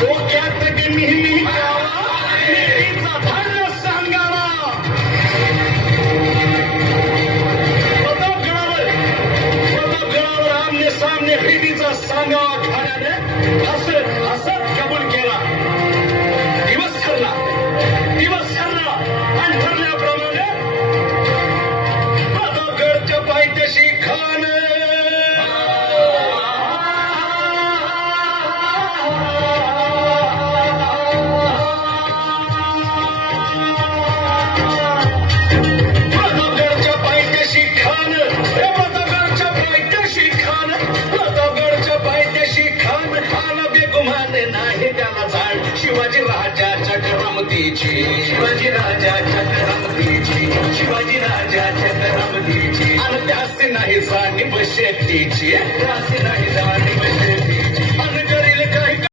डोक्यात नेहमी नेहमीचा धान्य सांगावा प्रतापगडावर आमने सामने प्रीतीचा सांगावा ठाण्याने असं कबूल केला दिवस ठरला आणि ठरल्याप्रमाणे प्रतापगडच्या पायथ्याशी खान शिवाजी राजाच्या करामतीची शिवाजी राजाच्या करामतीची शिवाजी राजाच्या करामतीची आणि त्याचे नाही जाणीव शेतीची त्याचे नाही जाणीव